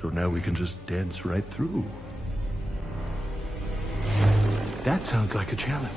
So now we can just dance right through. That sounds like a challenge.